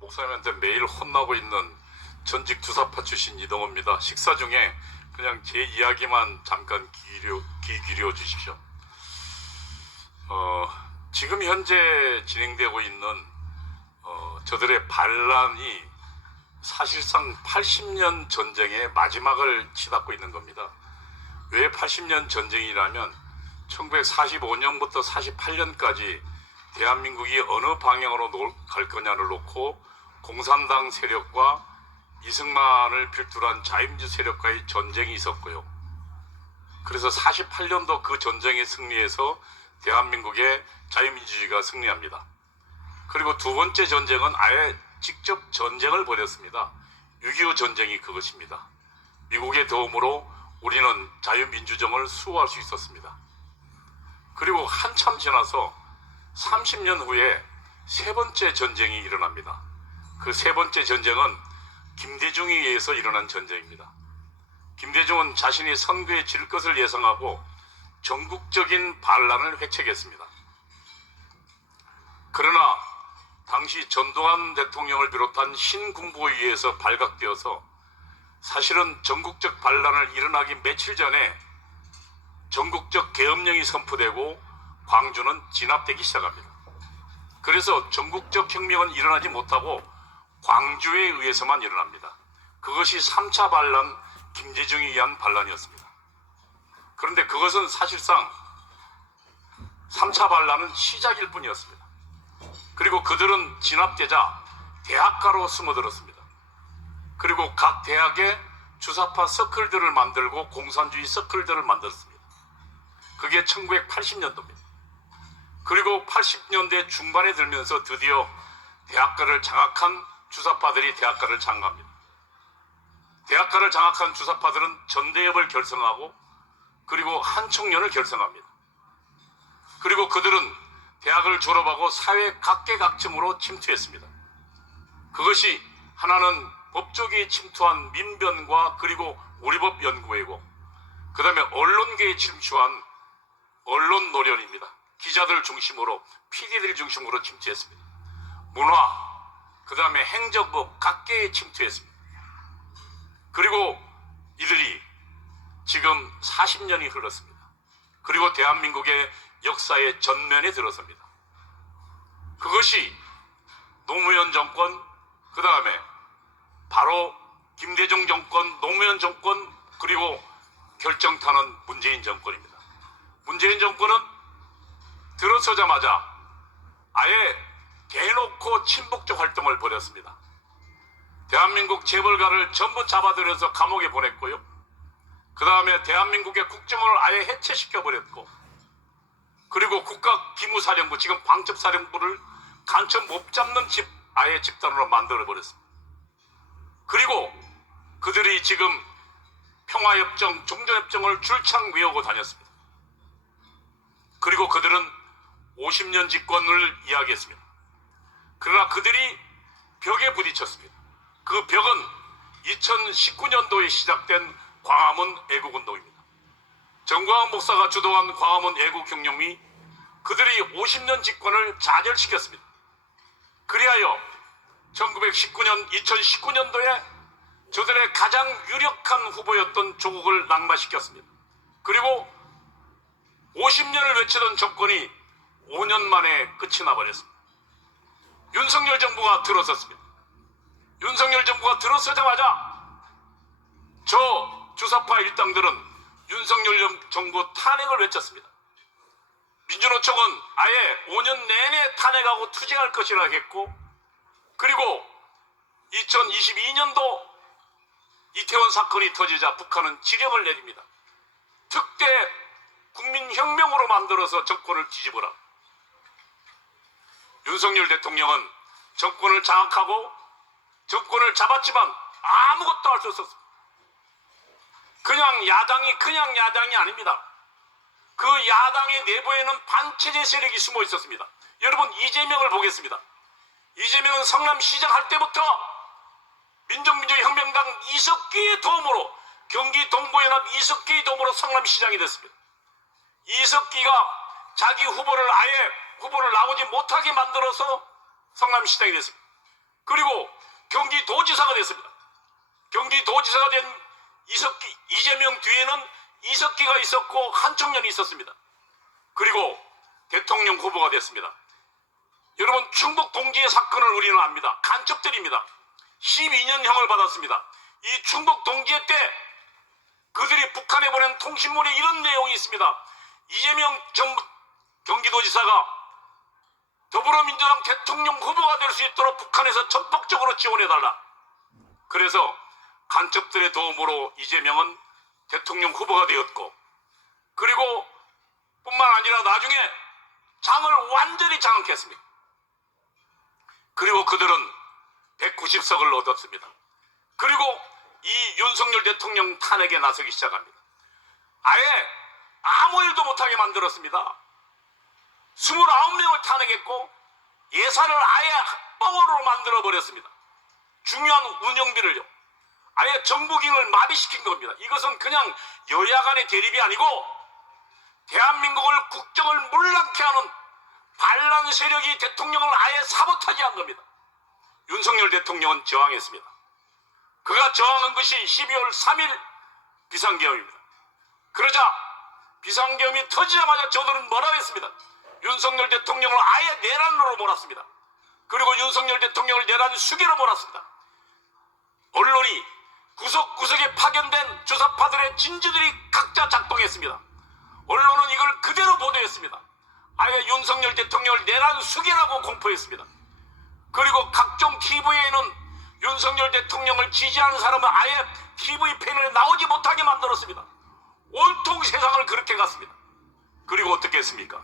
목사님한테 매일 혼나고 있는 전직 주사파 출신 이동호입니다. 식사 중에 그냥 제 이야기만 잠깐 귀 기울여 주십시오. 지금 현재 진행되고 있는 저들의 반란이 사실상 80년 전쟁의 마지막을 치닫고 있는 겁니다. 왜 80년 전쟁이라면 1945년부터 48년까지 대한민국이 어느 방향으로 갈 거냐를 놓고 공산당 세력과 이승만을 필두로 자유민주 세력과의 전쟁이 있었고요. 그래서 48년도 그 전쟁에 승리해서 대한민국의 자유민주주의가 승리합니다. 그리고 두 번째 전쟁은 아예 직접 전쟁을 벌였습니다. 6.25 전쟁이 그것입니다. 미국의 도움으로 우리는 자유민주정을 수호할 수 있었습니다. 그리고 한참 지나서 30년 후에 세 번째 전쟁이 일어납니다. 그 세 번째 전쟁은 김대중에 의해서 일어난 전쟁입니다. 김대중은 자신이 선거에 질 것을 예상하고 전국적인 반란을 회책했습니다. 그러나 당시 전두환 대통령을 비롯한 신군부에 의해서 발각되어서 사실은 전국적 반란을 일어나기 며칠 전에 전국적 계엄령이 선포되고 광주는 진압되기 시작합니다. 그래서 전국적 혁명은 일어나지 못하고 광주에 의해서만 일어납니다. 그것이 3차 반란, 김대중에 의한 반란이었습니다. 그런데 그것은 사실상 3차 반란은 시작일 뿐이었습니다. 그리고 그들은 진압되자 대학가로 숨어들었습니다. 그리고 각 대학에 주사파 서클들을 만들고 공산주의 서클들을 만들었습니다. 그게 1980년도입니다. 그리고 80년대 중반에 들면서 드디어 대학가를 장악한 주사파들이 대학가를 장악합니다. 대학가를 장악한 주사파들은 전대협을 결성하고 그리고 한총련을 결성합니다. 그리고 그들은 대학을 졸업하고 사회 각계각층으로 침투했습니다. 그것이 하나는 법조계에 침투한 민변과 그리고 우리법연구회고 그 다음에 언론계에 침투한 언론노련입니다. 기자들 중심으로 PD들 중심으로 침투했습니다. 문화 그 다음에 행정법 각계에 침투했습니다. 그리고 이들이 지금 40년이 흘렀습니다. 그리고 대한민국의 역사의 전면에 들어섭니다. 그것이 노무현 정권, 그 다음에 바로 김대중 정권, 노무현 정권, 그리고 결정타는 문재인 정권입니다. 문재인 정권은 들어서자마자 아예 대놓고 친북적 활동을 벌였습니다. 대한민국 재벌가를 전부 잡아들여서 감옥에 보냈고요. 그 다음에 대한민국의 국정원을 아예 해체시켜버렸고 그리고 국가기무사령부, 지금 광첩사령부를 간첩 못 잡는 아예 집단으로 만들어버렸습니다. 그리고 그들이 지금 평화협정, 종전협정을 줄창 외우고 다녔습니다. 그리고 그들은 50년 집권을 이야기했습니다. 그러나 그들이 벽에 부딪혔습니다. 그 벽은 2019년도에 시작된 광화문 애국운동입니다. 정광훈 목사가 주도한 광화문 애국혁명이 그들이 50년 집권을 좌절시켰습니다. 그리하여 2019년도에 저들의 가장 유력한 후보였던 조국을 낙마시켰습니다. 그리고 50년을 외치던 정권이 5년 만에 끝이 나버렸습니다. 윤석열 정부가 들어섰습니다. 윤석열 정부가 들어서자마자 저 주사파 일당들은 윤석열 정부 탄핵을 외쳤습니다. 민주노총은 아예 5년 내내 탄핵하고 투쟁할 것이라 했고 그리고 2022년도 이태원 사건이 터지자 북한은 지령을 내립니다. 특대 국민혁명으로 만들어서 정권을 뒤집어라. 윤석열 대통령은 정권을 장악하고 정권을 잡았지만 아무것도 할 수 없었습니다. 그냥 야당이 아닙니다. 그 야당의 내부에는 반체제 세력이 숨어 있었습니다. 여러분 이재명을 보겠습니다. 이재명은 성남시장 할 때부터 민족민주혁명당 이석기의 도움으로 경기 동부연합 이석기의 도움으로 성남시장이 됐습니다. 이석기가 자기 후보를 아예 후보를 나오지 못하게 만들어서 성남시장이 됐습니다. 그리고 경기도지사가 됐습니다. 경기도지사가 된 이재명 뒤에는 이석기가 있었고 한청년이 있었습니다. 그리고 대통령 후보가 됐습니다. 여러분, 충북 동지의 사건을 우리는 압니다. 간첩들입니다. 12년형을 받았습니다. 이 충북 동지회 때 그들이 북한에 보낸 통신문에 이런 내용이 있습니다. 이재명 전 경기도지사가 더불어민주당 대통령 후보가 될 수 있도록 북한에서 전폭적으로 지원해달라. 그래서 간첩들의 도움으로 이재명은 대통령 후보가 되었고, 그리고 뿐만 아니라 나중에 장을 완전히 장악했습니다. 그리고 그들은 190석을 얻었습니다. 그리고 이 윤석열 대통령 탄핵에 나서기 시작합니다. 아예 아무 일도 못하게 만들었습니다. 29명을 탄핵했고 예산을 아예 뻥으로 만들어버렸습니다. 중요한 운영비를요. 아예 정부기능을 마비시킨 겁니다. 이것은 그냥 여야 간의 대립이 아니고 대한민국을 국정을 몰락케 하는 반란 세력이 대통령을 아예 사보타지한 겁니다. 윤석열 대통령은 저항했습니다. 그가 저항한 것이 12월 3일 비상계엄입니다. 그러자 비상계엄이 터지자마자 저들은 뭐라고 했습니다. 윤석열 대통령을 아예 내란으로 몰았습니다. 그리고 윤석열 대통령을 내란 수계로 몰았습니다. 언론이 구석구석에 파견된 조사파들의 진지들이 각자 작동했습니다. 언론은 이걸 그대로 보도했습니다. 아예 윤석열 대통령을 내란 수계라고 공포했습니다. 그리고 각종 TV에는 윤석열 대통령을 지지하는 사람은 아예 TV 패널에 나오지 못하게 만들었습니다. 온통 세상을 그렇게 갔습니다. 그리고 어떻게 했습니까?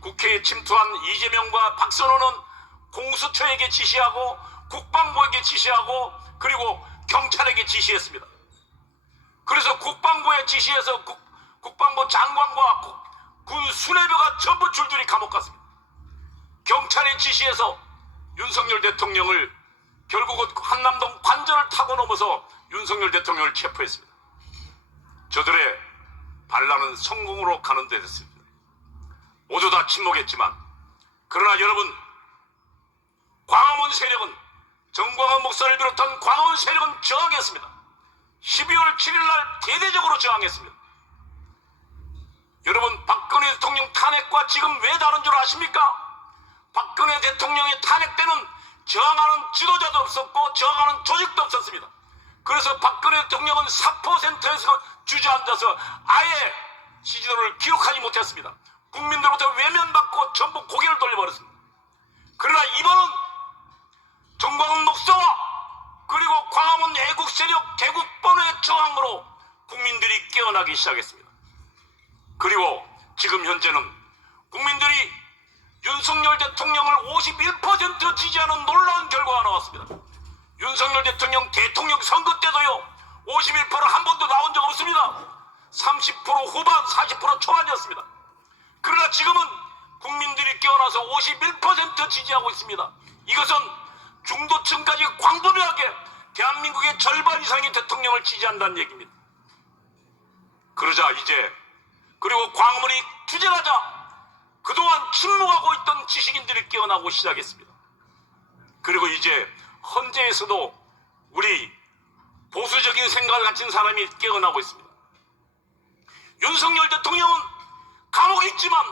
국회에 침투한 이재명과 박선호는 공수처에게 지시하고 국방부에게 지시하고 그리고 경찰에게 지시했습니다. 그래서 국방부에 지시해서 국방부 장관과 군 수뇌부가 전부 줄줄이 감옥 갔습니다. 경찰에 지시해서 윤석열 대통령을 결국은 한남동 관전을 타고 넘어서 윤석열 대통령을 체포했습니다. 저들의 반란은 성공으로 가는 데 됐습니다. 모두 다 침묵했지만, 그러나 여러분, 광화문 세력은, 정광훈 목사를 비롯한 광화문 세력은 저항했습니다. 12월 7일 날 대대적으로 저항했습니다. 여러분, 박근혜 대통령 탄핵과 지금 왜 다른 줄 아십니까? 박근혜 대통령의 탄핵 때는 저항하는 지도자도 없었고 저항하는 조직도 없었습니다. 그래서 박근혜 대통령은 4%에서 주저앉아서 아예 지지도를 기록하지 못했습니다. 국민들로부터 외면받고 전부 고개를 돌려버렸습니다. 그러나 이번은 정광훈 목사와 그리고 광화문 애국 세력 개국본의 저항으로 국민들이 깨어나기 시작했습니다. 그리고 지금 현재는 국민들이 윤석열 대통령을 51% 지지하는 놀라운 결과가 나왔습니다. 윤석열 대통령 대통령 선거 때도요, 51%한 번도 나온 적 없습니다. 30% 후반, 40% 초반이었습니다. 그러나 지금은 국민들이 깨어나서 51% 지지하고 있습니다. 이것은 중도층까지 광범위하게 대한민국의 절반 이상의 대통령을 지지한다는 얘기입니다. 그러자 이제, 그리고 광화문이 투쟁하자 그동안 침묵하고 있던 지식인들이 깨어나고 시작했습니다. 그리고 이제 헌재에서도 우리 보수적인 생각을 가진 사람이 깨어나고 있습니다. 윤석열 대통령은 감옥에 있지만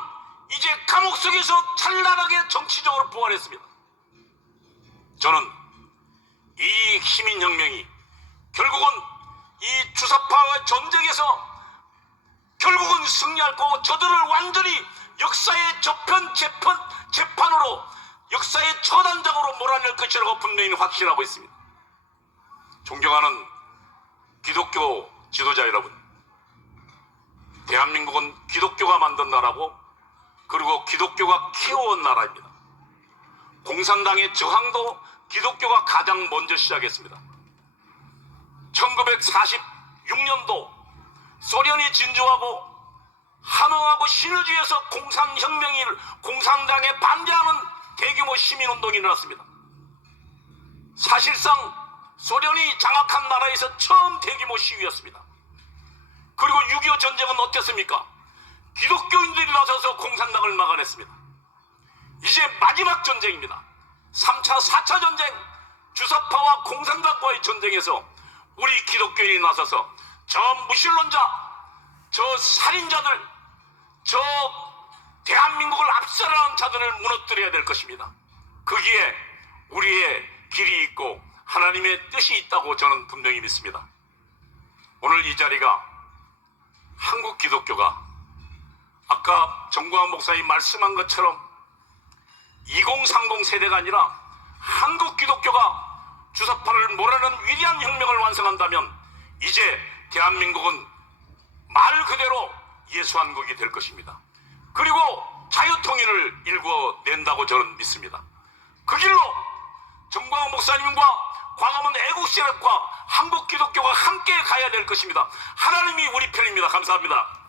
이제 감옥 속에서 찬란하게 정치적으로 부활했습니다. 저는 이 시민혁명이 결국은 이 주사파와의 전쟁에서 결국은 승리할 거고, 저들을 완전히 역사의 재판으로 역사의 처단장으로 몰아낼 것이라고 분명히 확신하고 있습니다. 존경하는 기독교 지도자 여러분, 대한민국은 기독교가 만든 나라고, 그리고 기독교가 키워온 나라입니다. 공산당의 저항도 기독교가 가장 먼저 시작했습니다. 1946년도 소련이 진주하고 함흥하고 신의주에서 공산당에 반대하는 대규모 시민운동이 일어났습니다. 사실상 소련이 장악한 나라에서 처음 대규모 시위였습니다. 그리고 6.25 전쟁은 어땠습니까? 기독교인들이 나서서 공산당을 막아냈습니다. 이제 마지막 전쟁입니다. 3차, 4차 전쟁, 주사파와 공산당과의 전쟁에서 우리 기독교인이 나서서 저 무신론자, 저 살인자들, 저 대한민국을 압살하는 자들을 무너뜨려야 될 것입니다. 거기에 우리의 길이 있고 하나님의 뜻이 있다고 저는 분명히 믿습니다. 오늘 이 자리가 한국 기독교가 아까 정광훈 목사님 말씀한 것처럼 2030 세대가 아니라 한국 기독교가 주사파를 몰아내는 위대한 혁명을 완성한다면 이제 대한민국은 말 그대로 예수한국이 될 것입니다. 그리고 자유통일을 일궈낸다고 저는 믿습니다. 그 길로 정광훈 목사님과 광화문 애국시력과 한국 기독교가 함께 가야 될 것입니다. 하나님이 우리 편입니다. 감사합니다.